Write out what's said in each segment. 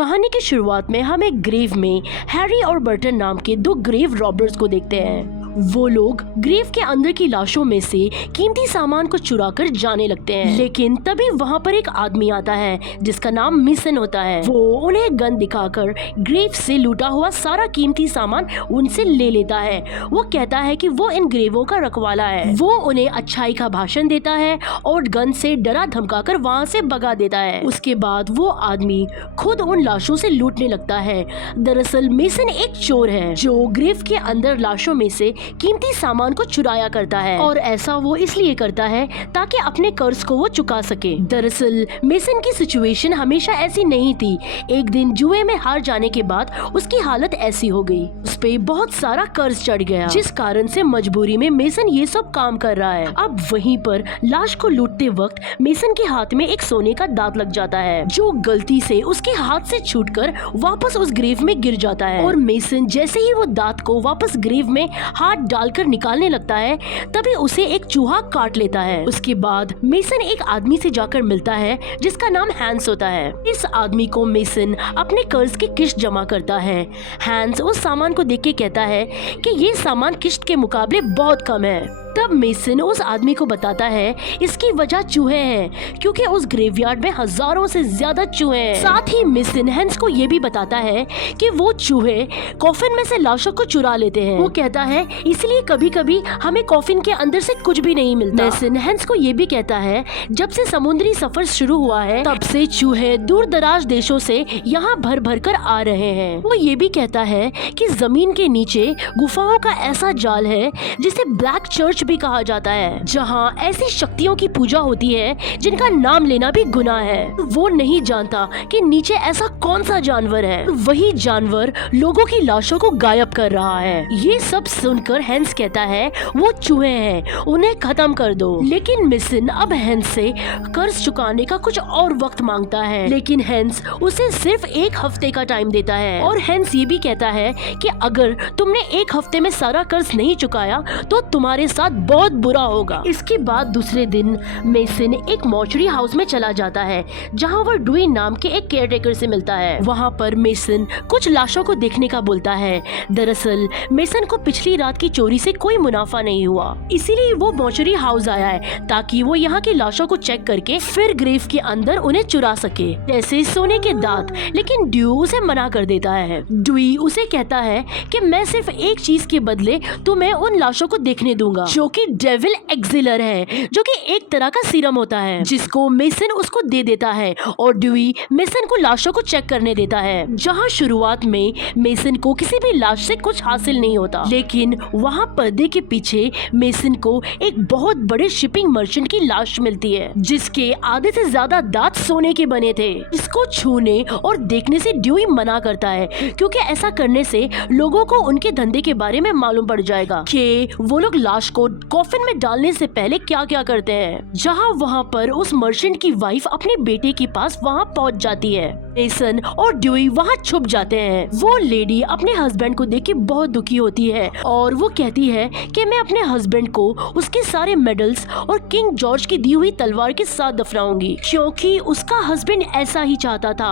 कहानी की शुरुआत में हम एक ग्रेव में हैरी और बर्टन नाम के दो ग्रेव रॉबर्स को देखते हैं। वो लोग ग्रेव के अंदर की लाशों में से कीमती सामान को चुरा कर जाने लगते हैं, लेकिन तभी वहाँ पर एक आदमी आता है जिसका नाम मेसन होता है। वो उन्हें गन दिखाकर ग्रेव से लूटा हुआ सारा कीमती सामान उनसे ले लेता है। वो कहता है कि वो इन ग्रेवों का रखवाला है। वो उन्हें अच्छाई का भाषण देता है और गन से डरा धमका कर वहाँ से भगा देता है। उसके बाद वो आदमी खुद उन लाशों से लूटने लगता है। दरअसल मेसन एक चोर है जो ग्रेव के अंदर लाशों में से कीमती सामान को चुराया करता है, और ऐसा वो इसलिए करता है ताकि अपने कर्ज को वो चुका सके। दरअसल मेसन की सिचुएशन हमेशा ऐसी नहीं थी। एक दिन जुए में हार जाने के बाद उसकी हालत ऐसी हो गई, उस पे बहुत सारा कर्ज चढ़ गया, जिस कारण से मजबूरी में मेसन ये सब काम कर रहा है। अब वहीं पर लाश को लूटते वक्त मेसन के हाथ में एक सोने का दांत लग जाता है जो गलती से उसके हाथ से छूटकर वापस उस ग्रेव में गिर जाता है। और मेसन जैसे ही वो दांत को वापस ग्रेव में हाथ डालकर निकालने लगता है तभी उसे एक चूहा काट लेता है। उसके बाद मेसन एक आदमी से जाकर मिलता है जिसका नाम हैंस होता है। इस आदमी को मेसन अपने कर्ज की किश्त जमा करता है। हैंस उस सामान को देख के कहता है कि ये सामान किश्त के मुकाबले बहुत कम है। तब मेसन उस आदमी को बताता है इसकी वजह चूहे हैं, क्योंकि उस ग्रेवयार्ड में हजारों से ज्यादा चूहे हैं। साथ ही मेसन हैंस को ये भी बताता है कि वो चूहे कॉफिन में से लाशों को चुरा लेते हैं। वो कहता है इसलिए कभी कभी हमें कॉफिन के अंदर से कुछ भी नहीं मिलता। मेसन हैंस को ये भी कहता है जब से समुद्री सफर शुरू हुआ है तब से चूहे दूर दराज देशों से यहाँ भर भर कर आ रहे हैं। वो ये भी कहता है कि जमीन के नीचे गुफाओं का ऐसा जाल है जिसे ब्लैक चर्च भी कहा जाता है, जहाँ ऐसी शक्तियों की पूजा होती है जिनका नाम लेना भी गुनाह है। वो नहीं जानता कि नीचे ऐसा कौन सा जानवर है, वही जानवर लोगों की लाशों को गायब कर रहा है। ये सब सुनकर हैंस कहता है वो चूहे हैं, उन्हें खत्म कर दो। लेकिन मेसन अब हैंस से कर्ज चुकाने का कुछ और वक्त मांगता है, लेकिन हैंस उसे सिर्फ एक हफ्ते का टाइम देता है। और हैंस ये भी कहता है कि अगर तुमने एक हफ्ते में सारा कर्ज नहीं चुकाया तो तुम्हारे साथ बहुत बुरा होगा। इसके बाद दूसरे दिन मेसन एक मॉर्चरी हाउस में चला जाता है जहां वो ड्यूई नाम के एक केयरटेकर से मिलता है। वहां पर मेसन कुछ लाशों को देखने का बोलता है। दरअसल मेसन को पिछली रात की चोरी से कोई मुनाफा नहीं हुआ, इसीलिए वो मॉर्चरी हाउस आया है ताकि वो यहाँ की लाशों को चेक करके फिर ग्रेव के अंदर उन्हें चुरा सके, जैसे सोने के दांत। लेकिन ड्यू उसे मना कर देता है। ड्यूई उसे कहता है कि मैं सिर्फ एक चीज के बदले तुम्हें उन लाशों को देखने दूंगा जो कि डेविल एक्सिलर है, जो कि एक तरह का सीरम होता है जिसको मेसन उसको दे देता है। और ड्यूई मेसन को लाशों को चेक करने देता है, जहां शुरुआत में मेसन को किसी भी लाश से कुछ हासिल नहीं होता, लेकिन वहां पर्दे के पीछे मेसन को एक बहुत बड़े शिपिंग मर्चेंट की लाश मिलती है जिसके आधे से ज्यादा दांत सोने के बने थे। इसको छूने और देखने से ड्यूई मना करता है क्योंकि ऐसा करने से लोगों को उनके धंधे के बारे में मालूम पड़ जाएगा कि वो लोग लाश को कॉफिन में डालने से पहले क्या क्या करते हैं। जहां वहां पर उस मर्चेंट की वाइफ अपने बेटे के पास वहां पहुंच जाती है। मेसन और ड्यूई वहां छुप जाते हैं। वो लेडी अपने हस्बैंड को देख के बहुत दुखी होती है और वो कहती है कि मैं अपने हस्बैंड को उसके सारे मेडल्स और किंग जॉर्ज की दी हुई तलवार के साथ दफनाऊंगी क्योंकि उसका हस्बैंड ऐसा ही चाहता था।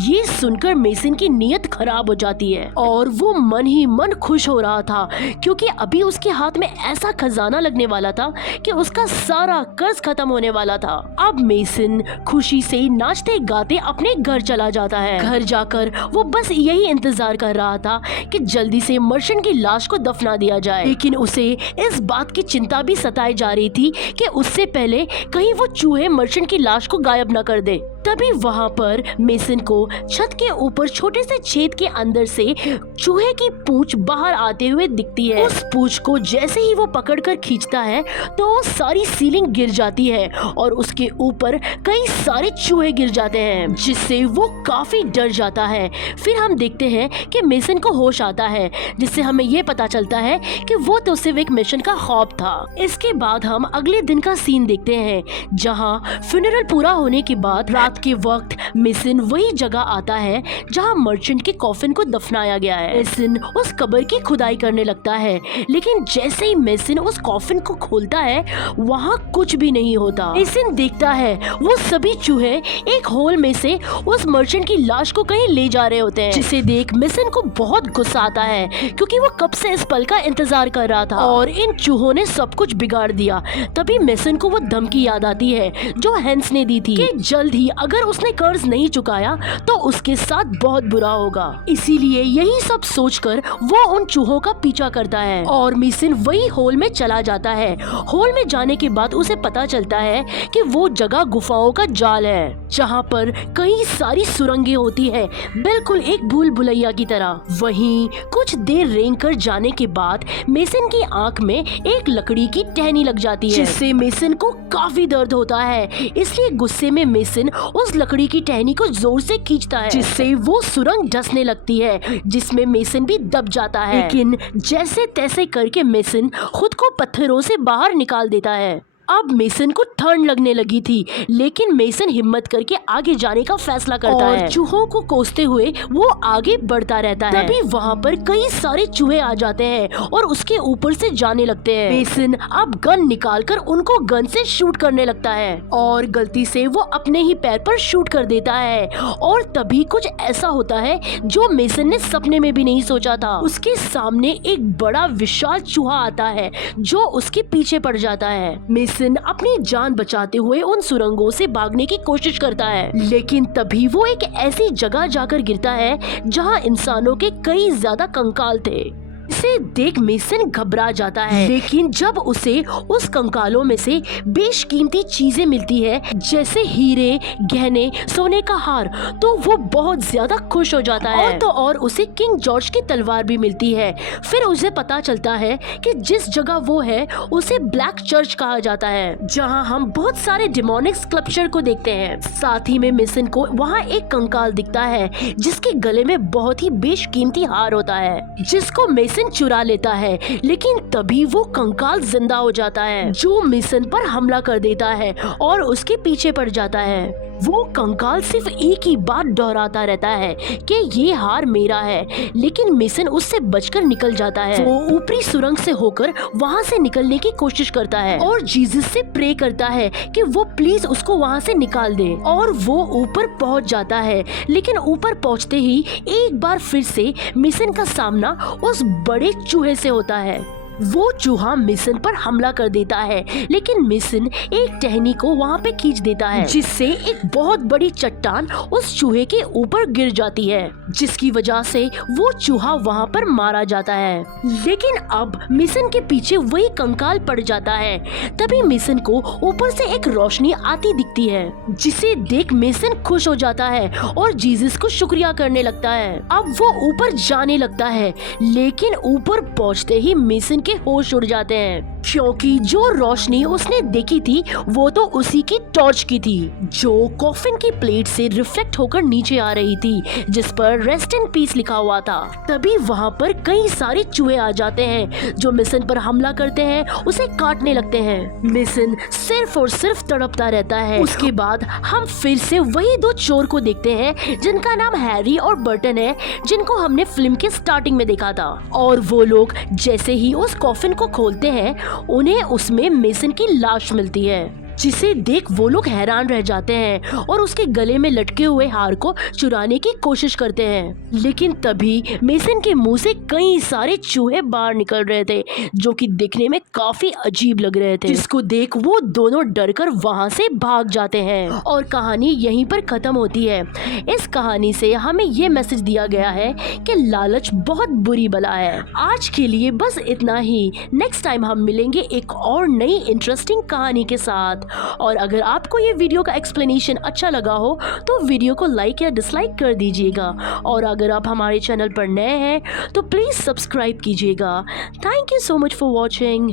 ये सुनकर मेसन की नीयत खराब हो जाती है और वो मन ही मन खुश हो रहा था क्योंकि अभी उसके हाथ में ऐसा खजाना लगने वाला था कि उसका सारा कर्ज खत्म होने वाला था। अब मेसन खुशी से नाचते गाते अपने घर चला जाता है। घर जाकर वो बस यही इंतजार कर रहा था कि जल्दी से मर्चेंट की लाश को दफना दिया जाए, लेकिन उसे इस बात की चिंता भी सताई जा रही थी कि उससे पहले कहीं वो चूहे मर्चेंट की लाश को गायब न कर दे। तभी वहाँ पर मेसन को छत के ऊपर छोटे से छेद के अंदर से चूहे की पूंछ बाहर आते हुए दिखती है। उस पूंछ को जैसे ही वो पकड़कर खींचता है तो सारी सीलिंग गिर जाती है और उसके ऊपर कई सारे चूहे गिर जाते हैं, जिससे वो काफी डर जाता है। फिर हम देखते हैं कि मेसन को होश आता है, जिससे हमें ये पता चलता है कि वो तो सिर्फ एक मिशन का ख्वाब था। इसके बाद हम अगले दिन का सीन देखते हैं जहाँ फ्यूनरल पूरा होने के बाद रात के वक्त मेसन वही जगह आता है जहाँ मर्चेंट के कॉफिन को दफनाया गया है। मेसन उस कब्र की खुदाई करने लगता है, लेकिन जैसे ही मेसन उस कॉफिन को खोलता है वहाँ कुछ भी नहीं होता। मेसन देखता है वो सभी चूहे एक होल में से उस मर्चेंट की लाश को कहीं ले जा रहे होते हैं, जिसे देख मेसन को बहुत गुस्सा आता है क्योंकि वो कब से इस पल का इंतजार कर रहा था और इन चूहों ने सब कुछ बिगाड़ दिया। तभी मेसन को वो धमकी याद आती है जो हैंस ने दी थी कि जल्द ही अगर उसने कर्ज नहीं चुकाया तो उसके साथ बहुत बुरा होगा। इसीलिए यही सब सोचकर वो उन चूहों का पीछा करता है और मेसन वही होल में चला जाता है। होल में जाने के बाद उसे पता चलता है कि वो जगह गुफाओं का जाल है जहाँ पर कई सारी सुरंगें होती है, बिल्कुल एक भूल भुलैया की तरह। वहीं कुछ देर रेंग कर जाने के बाद मेसन की आंख में एक लकड़ी की टहनी लग जाती है, जिससे मेसन को काफी दर्द होता है। इसलिए गुस्से में मेसन उस लकड़ी की टहनी को जोर से खींचता है, जिससे वो सुरंग धंसने लगती है, जिसमें मेसन भी दब जाता है। लेकिन जैसे तैसे करके मेसन खुद को पत्थरों से बाहर निकाल देता है। अब मेसन को ठंड लगने लगी थी, लेकिन मेसन हिम्मत करके आगे जाने का फैसला करता है और चूहों को कोसते हुए वो आगे बढ़ता रहता है। तभी वहाँ पर कई सारे चूहे आ जाते हैं और उसके ऊपर से जाने लगते हैं। मेसन अब गन निकालकर उनको गन से शूट करने लगता है और गलती से वो अपने ही पैर पर शूट कर देता है और तभी कुछ ऐसा होता है जो मेसन ने सपने में भी नहीं सोचा था। उसके सामने एक बड़ा विशाल चूहा आता है जो उसके पीछे पड़ जाता है। मेसन अपनी जान बचाते हुए उन सुरंगों से भागने की कोशिश करता है, लेकिन तभी वो एक ऐसी जगह जाकर गिरता है जहां इंसानों के कई ज्यादा कंकाल थे। इसे देख मेसन घबरा जाता है, लेकिन जब उसे उस कंकालों में से बेशकीमती चीजें मिलती है जैसे हीरे, गहने, सोने का हार, तो वो बहुत ज्यादा खुश हो जाता है। और तो और उसे किंग जॉर्ज की तलवार भी मिलती है। फिर उसे पता चलता है कि जिस जगह वो है उसे ब्लैक चर्च कहा जाता है, जहाँ हम बहुत सारे डिमोनिक स्कल्पचर को देखते हैं। साथ ही में मेसन को वहाँ एक कंकाल दिखता है जिसके गले में बहुत ही बेशकीमती हार होता है, जिसको मेसन चुरा लेता है। लेकिन तभी वो कंकाल जिंदा हो जाता है जो मेसन पर हमला कर देता है और उसके पीछे पड़ जाता है। वो कंकाल सिर्फ एक ही बात दोहराता रहता है कि ये हार मेरा है, लेकिन मेसन उससे बचकर निकल जाता है। वो ऊपरी सुरंग से होकर वहाँ से निकलने की कोशिश करता है और जीसस से प्रे करता है कि वो प्लीज उसको वहाँ से निकाल दे और वो ऊपर पहुँच जाता है। लेकिन ऊपर पहुँचते ही एक बार फिर से मेसन का सामना उस बड़े चूहे से होता है। वो चूहा मेसन पर हमला कर देता है, लेकिन मेसन एक टहनी को वहाँ पे खींच देता है, जिससे एक बहुत बड़ी चट्टान उस चूहे के ऊपर गिर जाती है, जिसकी वजह से वो चूहा वहाँ पर मारा जाता है। लेकिन अब मेसन के पीछे वही कंकाल पड़ जाता है। तभी मेसन को ऊपर से एक रोशनी आती दिखती है, जिसे देख मेसन खुश हो जाता है और जीसस को शुक्रिया करने लगता है। अब वो ऊपर जाने लगता है, लेकिन ऊपर पहुँचते ही मेसन के होश उड़ जाते हैं, क्योंकि जो रोशनी उसने देखी थी वो तो उसी की टॉर्च की थी, जो कॉफिन की प्लेट से रिफ्लेक्ट होकर नीचे आ रही थी, जिस पर रेस्ट इन पीस लिखा हुआ था। तभी वहाँ पर कई सारे चूहे आ जाते हैं जो मेसन पर हमला करते हैं, उसे काटने लगते हैं। मेसन सिर्फ और सिर्फ तड़पता रहता है। उसके बाद हम फिर से वही दो चोर को देखते हैं जिनका नाम हैरी और बर्टन है, जिनको हमने फिल्म के स्टार्टिंग में देखा था। और वो लोग जैसे ही उस कॉफिन को खोलते हैं उन्हें उसमें मेसन की लाश मिलती है, जिसे देख वो लोग हैरान रह जाते हैं और उसके गले में लटके हुए हार को चुराने की कोशिश करते हैं। लेकिन तभी मेसन के मुंह से कई सारे चूहे बाहर निकल रहे थे जो कि दिखने में काफी अजीब लग रहे थे, जिसको देख वो दोनों डरकर वहां से भाग जाते हैं और कहानी यहीं पर खत्म होती है। इस कहानी से हमें ये मैसेज दिया गया है कि लालच बहुत बुरी बला है। आज के लिए बस इतना ही। नेक्स्ट टाइम हम मिलेंगे एक और नई इंटरेस्टिंग कहानी के साथ। और अगर आपको ये वीडियो का एक्सप्लेनेशन अच्छा लगा हो तो वीडियो को लाइक या डिसलाइक कर दीजिएगा, और अगर आप हमारे चैनल पर नए हैं तो प्लीज सब्सक्राइब कीजिएगा। Thank you so much for watching.